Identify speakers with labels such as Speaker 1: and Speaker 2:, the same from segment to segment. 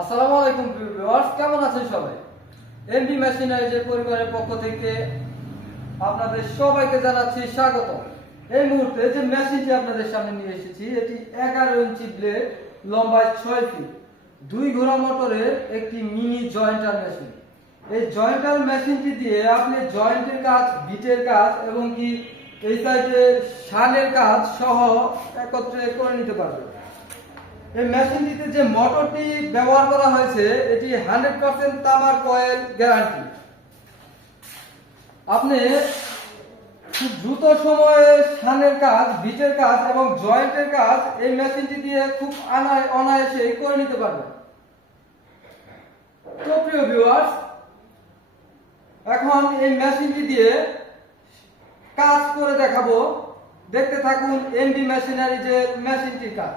Speaker 1: আসসালামু আলাইকুম ভিউয়ার্স, কেমন আছেন সবাই? এমবি মেশিনারিজের পরিবারের পক্ষ থেকে আপনাদের সবাইকে জানাচ্ছি স্বাগত এই মুহূর্তে যে মেশিনটি আপনাদের সামনে নিয়ে এসেছি, এটি এগারো ইঞ্চি ব্লেড লম্বায় ছয় ফিট দুই ঘোড়া মোটরের একটি মিনি জয়েন্টার মেশিন এই জয়েন্টার মেশিনটি দিয়ে আপনি জয়েন্টের কাজ বিটের কাজ এবং কি এই সাইডে শানের কাজ সহ একত্রে করে নিতে পারবেন। এই মেশিনটিতে যে মোটরটি ব্যবহার করা হয়েছে, এটি হান্ড্রেড পার্সেন্ট তামার কয়েল গ্যারান্টি। আপনি খুব দ্রুত সময়ে শানের কাজ, বিটের কাজ এবং জয়েন্টের কাজ এই মেশিনটি দিয়ে খুব আনায় অনায়াসে করে নিতে পারবেন। তো প্রিয় ভিউয়ার্স এখন এই মেশিনটি দিয়ে কাজ করে দেখাবো। দেখতে থাকুন এমডি মেশিনারি যে মেশিনটির কাজ।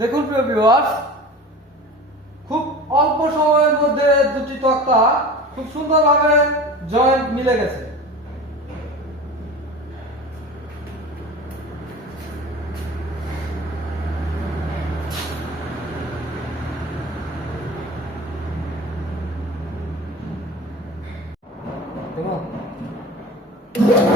Speaker 1: দেখুন প্রিয় ভিউয়ার্স খুব অল্প সময়ের মধ্যে দুটি তক্তা খুব সুন্দরভাবে জয়েন্ট মিলে গেছে। দেখুন।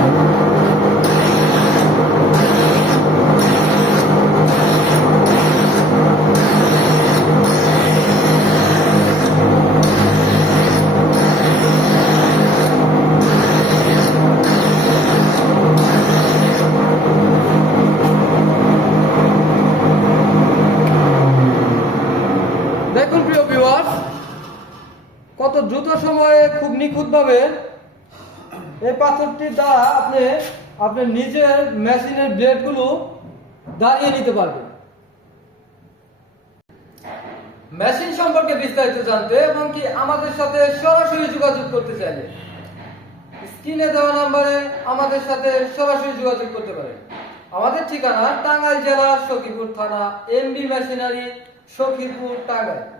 Speaker 1: ভিউয়ার্স কত দ্রুত সময়ে খুব নিখুঁতভাবে এই পাথরটির দ্বারা আপনি আপনার নিজের মেশিনের ব্লেডগুলো দাঁড়িয়ে নিতে পারবেন। মেশিন সম্পর্কে বিস্তারিত জানতে এবং কি আমাদের সাথে সরাসরি যোগাযোগ করতে চাইলে, স্ক্রিনে দেওয়া নাম্বারে আমাদের সাথে সরাসরি যোগাযোগ করতে পারেন। আমাদের ঠিকানা টাঙ্গাইল জেলা সখীপুর থানা, এমবি মেশিনারি, সখীপুর টাঙ্গাইল।